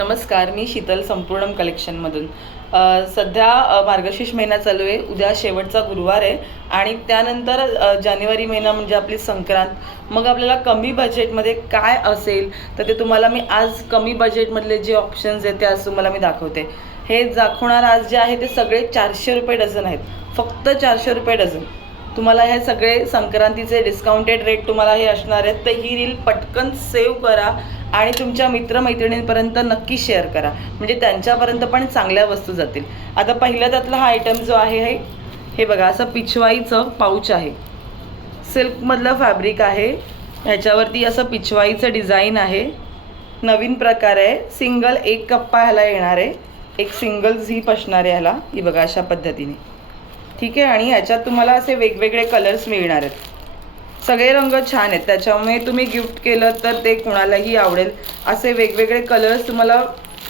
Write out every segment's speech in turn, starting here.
नमस्कार मी शीतल संपूर्णम कलेक्शनमधून. सध्या मार्गशीर्ष महिना चालू आहे. उद्या शेवटचा गुरुवार आहे आणि त्यानंतर जानेवारी महिना म्हणजे आपली संक्रांत. मग आपल्याला कमी बजेटमध्ये काय असेल तर ते तुम्हाला मी आज कमी बजेटमधले जे ऑप्शन्स आहेत ते आज तुम्हाला मी दाखवते. हे दाखवणार आज जे आहे ते सगळे चारशे रुपये डझन आहेत. फक्त चारशे रुपये डझन. तुम्हाला हे सगळे संक्रांतीचे डिस्काउंटेड रेट तुम्हाला हे असणार आहेत. तर ही रील पटकन सेव्ह करा. आणि तुमच्या मित्रमैत्रिणींपर्यंत नक्की शेअर करा. म्हणजे त्यांच्यापर्यंत पण चांगल्या वस्तू जातील. आता पहिल्या त्यातला हा आयटम जो आहे हे हे बघा असं पिछवाईचं पाऊच आहे. सिल्कमधलं फॅब्रिक आहे. ह्याच्यावरती असं पिछवाईचं डिझाईन आहे. नवीन प्रकार आहे. सिंगल एक कप्पा ह्याला येणार आहे. एक सिंगल झीप असणार आहे ह्याला. ही बघा अशा पद्धतीने. ठीक आहे? आणि ह्याच्यात तुम्हाला असे वेगवेगळे कलर्स मिळणार आहेत. सगळे रंग छान आहेत. त्याच्यामुळे तुम्ही गिफ्ट केलं तर ते कुणालाही आवडेल. असे वेगवेगळे कलर्स तुम्हाला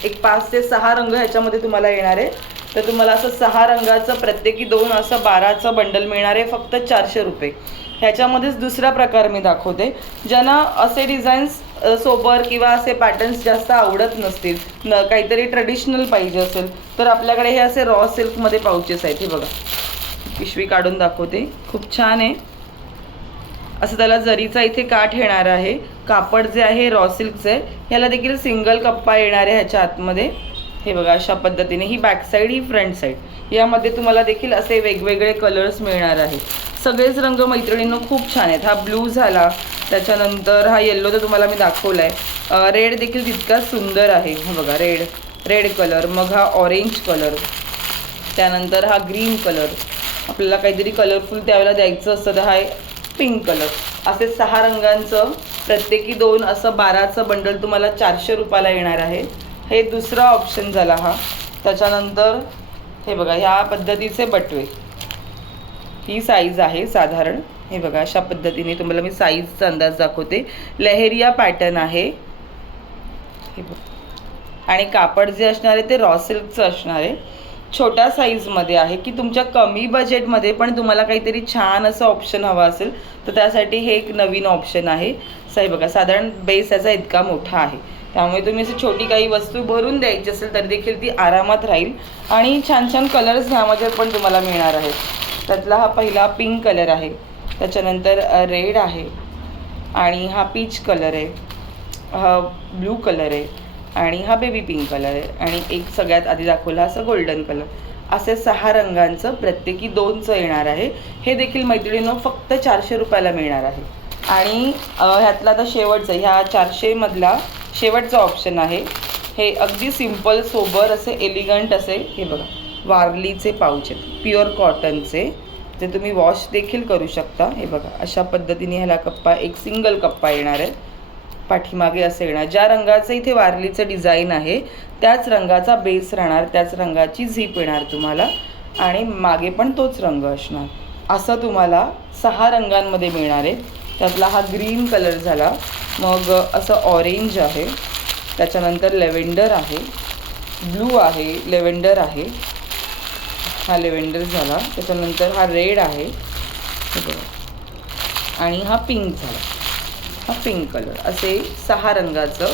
एक पाच ते सहा रंग ह्याच्यामध्ये तुम्हाला येणार आहे. तर तुम्हाला असं सहा रंगाचं प्रत्येकी दोन असं बाराचं बंडल मिळणार आहे. फक्त चारशे रुपये. ह्याच्यामध्येच दुसरा प्रकार मी दाखवते. ज्यांना असे डिझाईन्स सोबर किंवा असे पॅटर्न्स जास्त आवडत नसतील न काहीतरी ट्रेडिशनल पाहिजे असेल तर आपल्याकडे हे असे रॉ सिल्कमध्ये पाऊचेस आहेत. हे बघा. पिशवी काढून दाखवते. खूप छान आहे. असं त्याला जरीचा इथे काठ येणार आहे. कापड जे आहे रॉ सिल्कचं आहे ह्याला देखील सिंगल कप्पा येणार आहे ह्याच्या आतमध्ये. हे बघा अशा पद्धतीने ही बॅक साईड ही फ्रंट साईड यामध्ये तुम्हाला देखील असे वेगवेगळे कलर्स मिळणार आहेत. सगळेच रंग मैत्रिणींनो खूप छान आहेत. हा ब्लू झाला त्याच्यानंतर हा येल्लो तर तुम्हाला मी दाखवला आहे रेड देखील तितकाच सुंदर आहे. हे बघा रेड रेड कलर मग हा ऑरेंज कलर त्यानंतर हा ग्रीन कलर आपल्याला काहीतरी कलरफुल त्यावेळेला द्यायचं असतं तर हा पिंक कलर. असे सहा रंगांचं प्रत्येकी दोन असं बाराचं बंडल तुम्हाला चारशे रुपयाला येणार आहे. हे दुसरा ऑप्शन झाला हा. त्याच्यानंतर हे बघा ह्या पद्धतीचे बटवे. ही साईज आहे साधारण. हे बघा अशा पद्धतीने तुम्हाला मी साईजचा अंदाज दाखवते. लहेरिया पॅटर्न आहे. हे बघा. आणि कापड जे असणार आहे ते रॉ सिल्कचं असणार आहे. छोट्या साईजमध्ये आहे की तुमच्या कमी बजेटमध्ये पण तुम्हाला काहीतरी छान असं ऑप्शन हवा असेल तर त्यासाठी हे एक नवीन ऑप्शन आहे. साई बघा साधारण बेस याचा इतका मोठा आहे. त्यामुळे तुम्ही अशी छोटी काही वस्तू भरून द्यायची असेल तरी देखील ती आरामात राहील. आणि छान छान कलर्स ह्यामध्ये पण तुम्हाला मिळणार आहेत. त्यातला हा पहिला पिंक कलर आहे. त्याच्यानंतर रेड आहे. आणि हा पीच कलर आहे. हा ब्लू कलर आहे. आणि हा बेबी पिंक कलर आहे. आणि एक सगळ्यात आधी दाखवला असं गोल्डन कलर असे सहा रंगांचं प्रत्येकी दोनचं येणार आहे. हे देखील मैत्रिणीनं फक्त चारशे रुपयाला मिळणार आहे. आणि ह्यातला आता शेवटचं ह्या चारशेमधला शेवटचा ऑप्शन आहे. हे अगदी सिंपल सोबर असे एलिगंट असे हे बघा वारलीचे पाऊच आहेत. प्युअर कॉटनचे जे तुम्ही वॉश देखील करू शकता. हे बघा अशा पद्धतीने ह्याला कप्पा एक सिंगल कप्पा येणार आहे. पाठीमागे असं येणार ज्या रंगाचं इथे वारलीचं डिझाईन आहे त्याच रंगाचा बेस राहणार त्याच रंगाची झीप येणार तुम्हाला. आणि मागे पण तोच रंग असणार. असं तुम्हाला सहा रंगांमध्ये मिळणार आहे. त्यातला हा ग्रीन कलर झाला. मग असं ऑरेंज आहे. त्याच्यानंतर लेव्हेंडर आहे. ब्लू आहे लेव्हेंडर आहे. हा लेव्हेंडर झाला. त्याच्यानंतर हा रेड आहे. आणि हा पिंक झाला. हा पिंक कलर असे सहा रंगाचं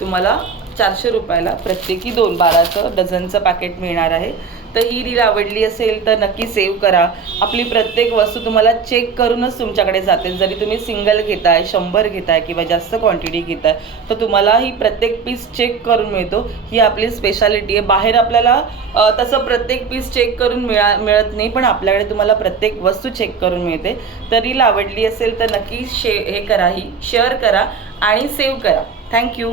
तुम्हाला चारशे रुपयाला प्रत्येकी दोन बाराचं डझनचं पॅकेट मिळणार आहे. तर ही रील आवडली असेल तर नक्की सेव्ह करा. आपली प्रत्येक वस्तू तुम्हाला चेक करूनच तुमच्याकडे जाते. जरी तुम्ही सिंगल घेताय शंभर घेताय किंवा जास्त क्वांटिटी घेताय तर तुम्हाला ही प्रत्येक पीस चेक करून मिळतो. ही आपली स्पेशालिटी आहे. बाहेर आपल्याला तसं प्रत्येक पीस चेक करून मिळा मिळत नाही पण आपल्याकडे तुम्हाला प्रत्येक वस्तू चेक करून मिळते. तर रील आवडली असेल तर नक्की शे हे करा ही शेअर करा आणि सेव्ह करा. थँक्यू